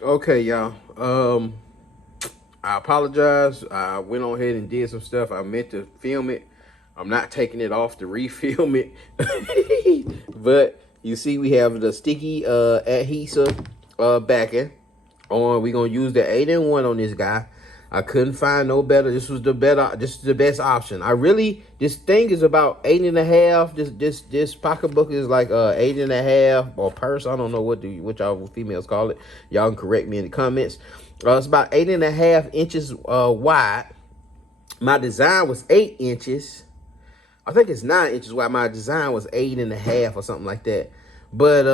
Okay, y'all. I apologize. I went on ahead and did some stuff. I meant to film it. I'm not taking it off to refilm it. But you see, we have the sticky adhesive backing on. We're gonna use the 8-in-1 on this guy. I couldn't find no better. This was the better. This is the best option. I really. This thing is about 8.5. This pocketbook is like 8.5 or purse. I don't know what y'all females call it. Y'all can correct me in the comments. It's about 8.5 inches wide. My design was 8 inches. I think it's 9 inches wide. My design was 8.5 or something like that. But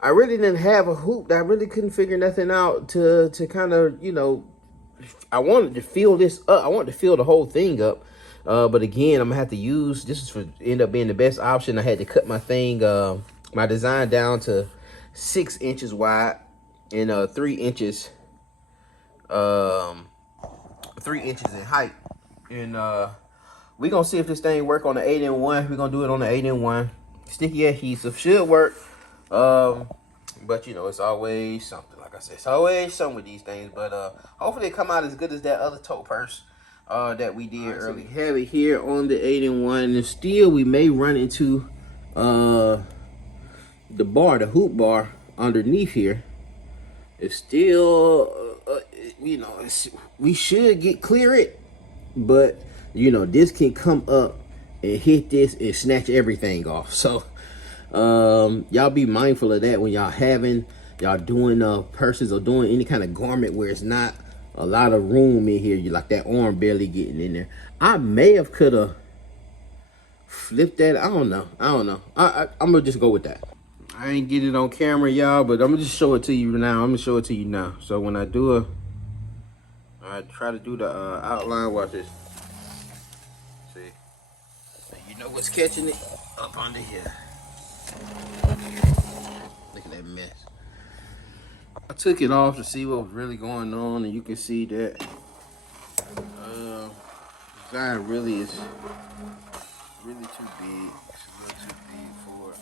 I really didn't have a hoop. I really couldn't figure nothing out to kind of, I wanted to fill this up. I wanted to fill the whole thing up. But again, I'm gonna have to use this is for end up being the best option. I had to cut my thing, my design down to 6 inches wide and 3 inches, 3 inches in height. And we gonna see if this thing work on the 8-in-1. We're gonna do it on the 8-in-1. Sticky adhesive should work. But it's always something. Like I said, it's always something with these things. But hopefully it come out as good as that other tote purse that we did earlier. So we have it here on the 8-in-1, and still we may run into the hoop bar underneath here. It's still we should clear it, but this can come up and hit this and snatch everything off. So y'all be mindful of that when y'all doing purses or doing any kind of garment where it's not a lot of room in here. You like that arm barely getting in there. I may have could have flipped that. I don't know. I'm gonna just go with that. I ain't get it on camera, y'all, but I'm gonna just show it to you now. So when I try to do the outline. Watch this. See, you know what's catching it up under here. Look at that mess. I took it off to see what was really going on, and you can see that design really is really too big. It's a little too big for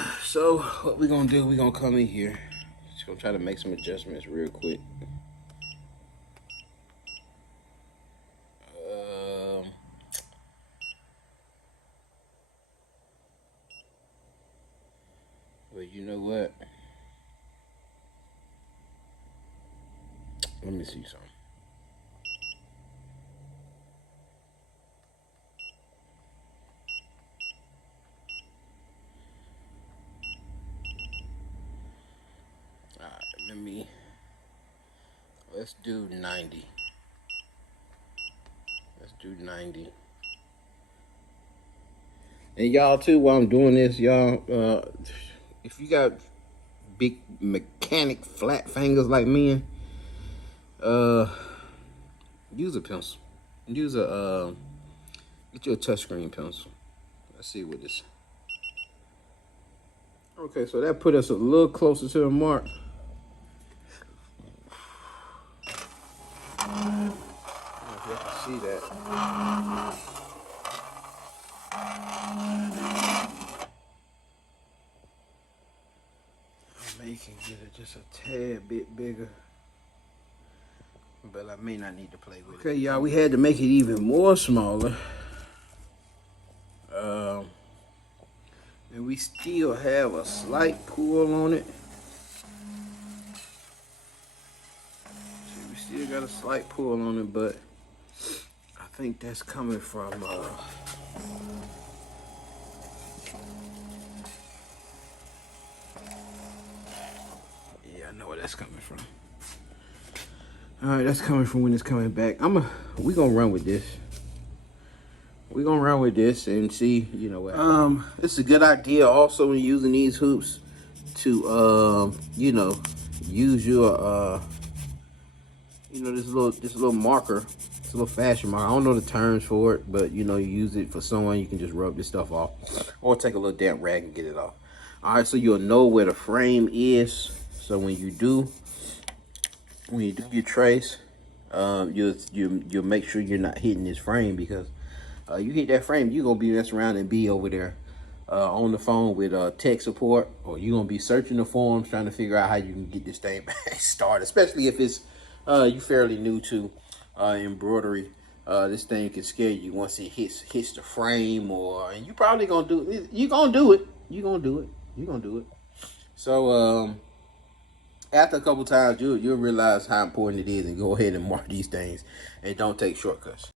it. So what we're gonna do? We're gonna come in here. Just gonna try to make some adjustments real quick. But you know what? Let me see something. Alright, let's do 90. Let's do 90. And y'all too, while I'm doing this, y'all, if you got big mechanic flat fingers like me, use a pencil. Get you a touchscreen pencil. Let's see what this. Okay, so that put us a little closer to the mark. I don't know if you can see that. I may can get it just a tad bit bigger, but I may not need to play with it. Okay, y'all, we had to make it even more smaller. And we still have a slight pull on it. See, we still got a slight pull on it, but I think that's coming from yeah, I know where that's coming from. All right, that's coming from when it's coming back. We gonna run with this. We're gonna run with this and see, what. It's a good idea also when using these hoops to use your this little marker. It's a little fashion marker. I don't know the terms for it, but you use it for someone. You can just rub this stuff off, or take a little damp rag and get it off. All right, so you'll know where the frame is. So when you do your trace, you'll make sure you're not hitting this frame, because you hit that frame, you're gonna be messing around and be over there on the phone with tech support, or you're gonna be searching the forums trying to figure out how you can get this thing back started, especially if it's you fairly new to embroidery. This thing can scare you once it hits the frame, and you probably gonna do it. You're gonna do it. So after a couple times, you'll realize how important it is, and go ahead and mark these things, and don't take shortcuts.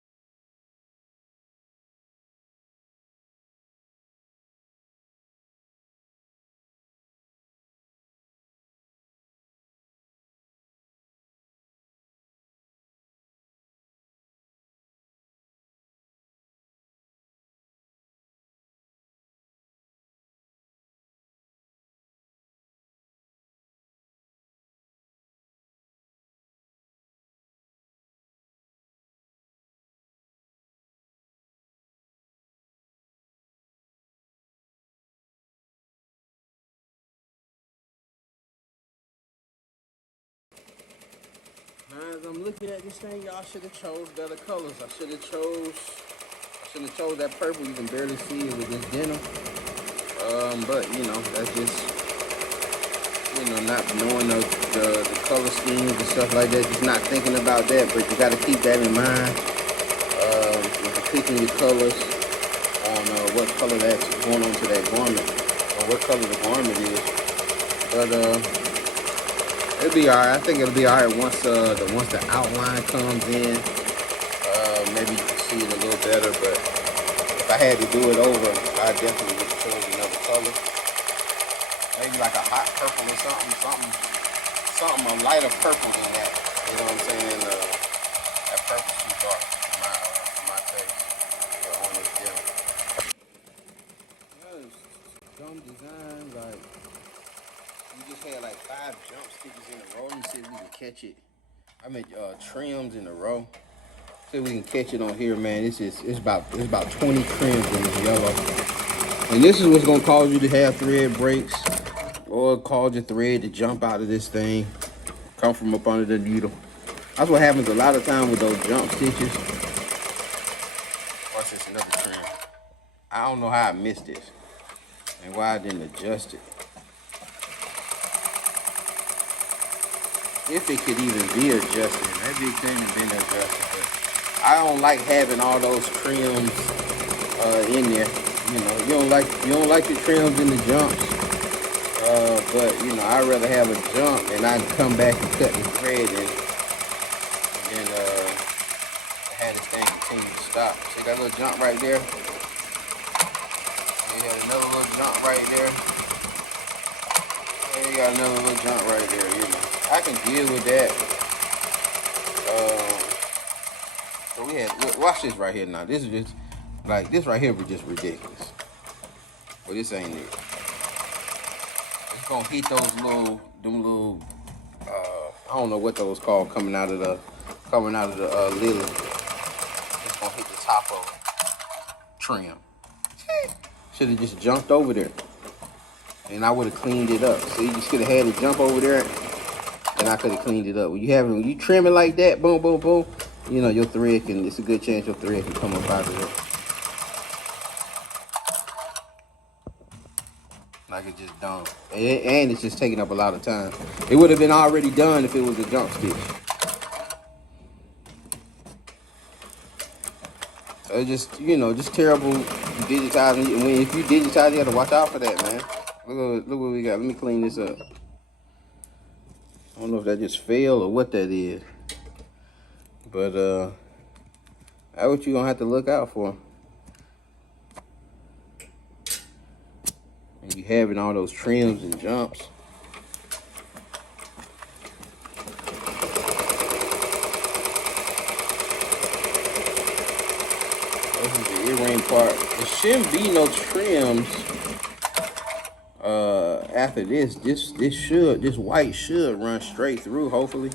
As I'm looking at this thing, y'all should have chose better colors. I should have chose that purple. You can barely see it with this denim. But you know, that's just, not knowing the color schemes and stuff like that. Just not thinking about that. But you got to keep that in mind when you're picking your colors on what color that's going on to that garment, or what color the garment is. But it'll be all right. I think it'll be all right once the outline comes in. Maybe you can see it a little better. But if I had to do it over, I definitely would choose another color. Maybe like a hot purple or something a lighter purple than that. You know what I'm saying? That purple's too dark for my taste on this deal. Dumb design, like we just had like 5 jump stitches in a row. Let me see if we can catch it. I made trims in a row. See if we can catch it on here, man. It's about 20 trims in this yellow. And this is what's gonna cause you to have thread breaks, or cause your thread to jump out of this thing, come from up under the needle. That's what happens a lot of time with those jump stitches. Watch this, another trim. I don't know how I missed this and why I didn't adjust it. If it could even be adjusted, maybe it couldn't have been adjusted. But I don't like having all those trims in there. You don't like your trims in the jumps. But I'd rather have a jump and I can come back and cut the thread and then have this thing continue to stop. See that little jump right there? You got another little jump right there. And you got another little jump right there. I can deal with that. So we had, watch this right here now. This is just, like, this right here was just ridiculous. But this ain't it. It's gonna hit them little, I don't know what those called coming out of the lily. It's gonna hit the top of it. Trim. Should have just jumped over there, and I would have cleaned it up. So you just could have had it jump over there, and I could have cleaned it up. When you trim it like that, boom, boom, boom, your thread it's a good chance your thread can come up out of there. Like it's just done. And it's just taking up a lot of time. It would have been already done if it was a jump stitch. So it's just terrible digitizing. If you digitize, you got to watch out for that, man. Look what we got. Let me clean this up. I don't know if that just failed or what that is. But that's what you're going to have to look out for. And you having all those trims and jumps. This is the earring part. There shouldn't be no trims after this. This white should run straight through, hopefully.